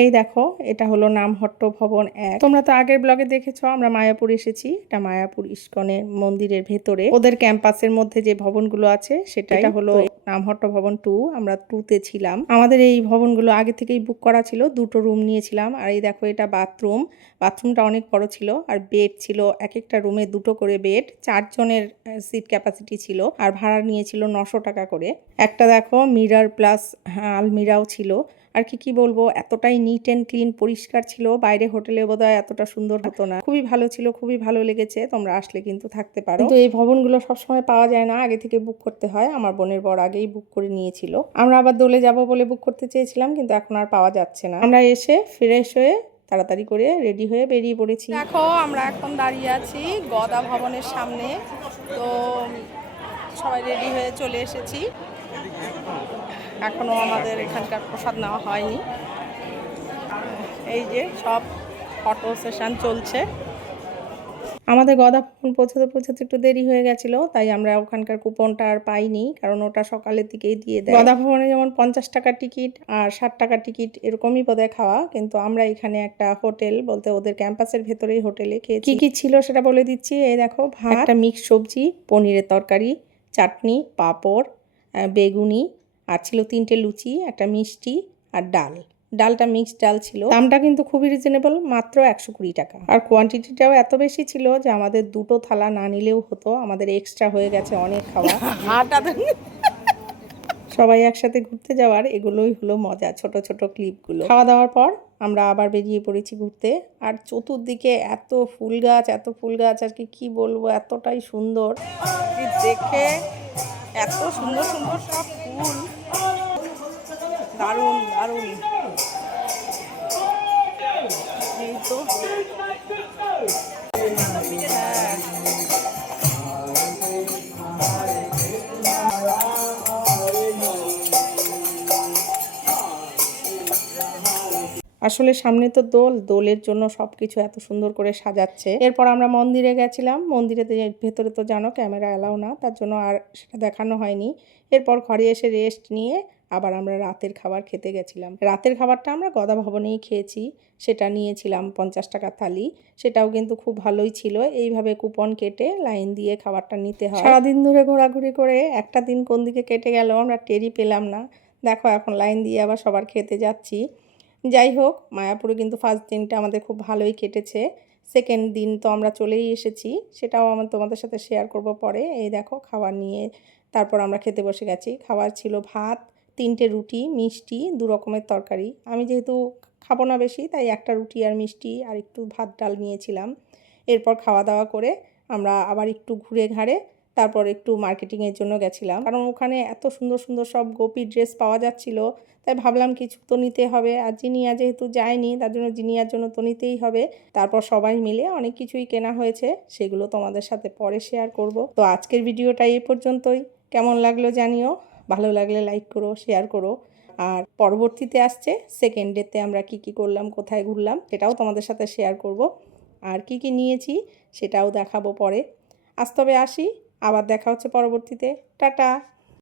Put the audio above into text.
এই দেখো, এটা হলো নামহট্ট ভবন 1। তোমরা তো আগের ব্লগে দেখেছো আমরা মায়াপুর এসেছি। এটা মায়াপুর ইস্কনের মন্দিরের ভেতরে ওদের ক্যাম্পাসের মধ্যে যে ভবনগুলো আছে সেটা হলো নামহট্ট ভবন 2। আমরা 2তে ছিলাম। আমাদের এই ভবনগুলো আগে থেকেই বুক করা ছিল, 2টো রুম নিয়েছিলাম। আর এই দেখো, এটা বাথরুমটা অনেক বড় ছিল। আর বেড ছিল, এক একটা রুমে 2টো করে বেড, 4 জনের সিট ক্যাপাসিটি ছিল। আর ভাড়া নিয়েছিল 900 টাকা করে। একটা দেখো মিরর প্লাস আলমিরাও ছিল। আর কি বলবো, এতটাই নিট অ্যান্ড ক্লিন, পরিষ্কার ছিল। বাইরে হোটেলে বোধহয় এতটা সুন্দর হতো না। খুবই ভালো ছিল, খুবই ভালো লেগেছে। তোমরা আসলে কিন্তু থাকতে পারো। কিন্তু এই ভবনগুলো সবসময় পাওয়া যায় না, আগে থেকে বুক করতে হয়। আমার বোনের বর আগেই বুক করে নিয়েছিল। আমরা আবার দোলে যাব বলে বুক করতে চেয়েছিলাম, কিন্তু এখন আর পাওয়া যাচ্ছে না। আমরা এসে ফ্রেশ হয়ে তাড়াতাড়ি করে রেডি হয়ে বেরিয়ে পড়েছি। দেখো, আমরা এখন দাঁড়িয়ে আছি গদা ভবনের সামনে। তো সবাই রেডি হয়ে চলে এসেছি। এখনও আমাদের এখানকার প্রসাদ নেওয়া হয়নি। এই যে সব ফটো সেশন চলছে। আমাদের গদা ভবন পৌঁছাতে একটু দেরি হয়ে গেছিলো, তাই আমরা ওখানকার কুপনটা আর পাইনি, কারণ ওটা সকালের দিকেই দিয়ে দেয়। গদা ভবনে যেমন 50 টাকার টিকিট আর 60 টাকার টিকিট এরকমই বোধহয় খাওয়া, কিন্তু আমরা এখানে একটা হোটেল বলতে ওদের ক্যাম্পাসের ভেতরেই হোটেলে খেয়েছি। কি ছিল সেটা বলে দিচ্ছি। এই দেখো, ভাত, একটা মিক্স সবজি, পনিরের তরকারি, চাটনি, পাঁপড়, বেগুনি, আর ছিল 3টে লুচি, একটা মিষ্টি আর ডালটা মিক্সড ডাল ছিল। দামটা কিন্তু খুবই রিজনেবল, মাত্র 120 টাকা। আর কোয়ান্টিটিটাও এত বেশি ছিল যে আমাদের 2টো থালা না নিলেও হতো। আমাদের এক্সট্রা হয়ে গেছে অনেক খাওয়া। সবাই একসাথে ঘুরতে যাওয়ার এগুলোই হলো মজা, ছোট ছোট ক্লিপগুলো। খাওয়া দাওয়ার পর আমরা আবার বেরিয়ে পড়েছি ঘুরতে। আর চতুর্দিকে এত ফুল গাছ আর কি বলবো, এতটাই সুন্দর দেখে, এত সুন্দর সুন্দর সব ফুল, দারুণ দারুণ। এই তো আসলে সামনে তো দোলের জন্য সবকিছু এত সুন্দর করে সাজাচ্ছে। এরপর আমরা মন্দিরে গেছিলাম। মন্দিরেতে ভেতরে তো জানো ক্যামেরা অ্যালাউ না, তার জন্য আর সেটা দেখানো হয়নি। এরপর ঘরে এসে রেস্ট নিয়ে আবার আমরা রাতের খাবার খেতে গেছিলাম। রাতের খাবারটা আমরা গদা ভবনেই খেয়েছি। সেটা নিয়েছিলাম 50 টাকার থালি। সেটাও কিন্তু খুব ভালোই ছিল। এইভাবে কুপন কেটে লাইন দিয়ে খাবারটা নিতে হয়। সারাদিন ধরে ঘোরাঘুরি করে একটা দিন কোন দিকে কেটে গেল আমরা টেরই পেলাম না। দেখো, এখন লাইন দিয়ে আবার সবার খেতে যাচ্ছি। যাই হোক, মায়াপুরে কিন্তু ফার্স্ট দিনটা আমাদের খুব ভালোই কেটেছে। সেকেন্ড দিন তো আমরা চলেই এসেছি, সেটাও আমি তোমাদের সাথে শেয়ার করব পরে। এই দেখো, খাবার নিয়ে তারপর আমরা খেতে বসে গেছি। খাবার ছিল ভাত, 3টে রুটি, মিষ্টি, 2 রকমের তরকারি। আমি যেহেতু খাবো না বেশি, তাই একটা রুটি আর মিষ্টি আর একটু ভাত ডাল নিয়েছিলাম। এরপর খাওয়া দাওয়া করে আমরা আবার একটু ঘুরে ঘাড়ে তারপর একটু মার্কেটিংয়ের জন্য গেছিলাম, কারণ ওখানে এত সুন্দর সুন্দর সব গোপী ড্রেস পাওয়া যাচ্ছিল। তাই ভাবলাম কিছু তো নিতে হবে। আর জিনিয়া যেহেতু যায়নি, তার জন্য জিনিয়ার জন্য তো নিতেই হবে। তারপর সবাই মিলে অনেক কিছুই কেনা হয়েছে, সেগুলো তোমাদের সাথে পরে শেয়ার করব। তো আজকের ভিডিওটা এই পর্যন্তই। কেমন লাগলো জানিও। ভালো লাগলে লাইক করো, শেয়ার করো। আর পরবর্তীতে আসছে সেকেন্ড ডেতে আমরা কি করলাম, কোথায় ঘুরলাম, সেটাও তোমাদের সাথে শেয়ার করব। আর কি নিয়েছি সেটাও দেখাবো পরে। আজ তবে আসি, আবার দেখা হচ্ছে পরবর্তীতে। টাটা।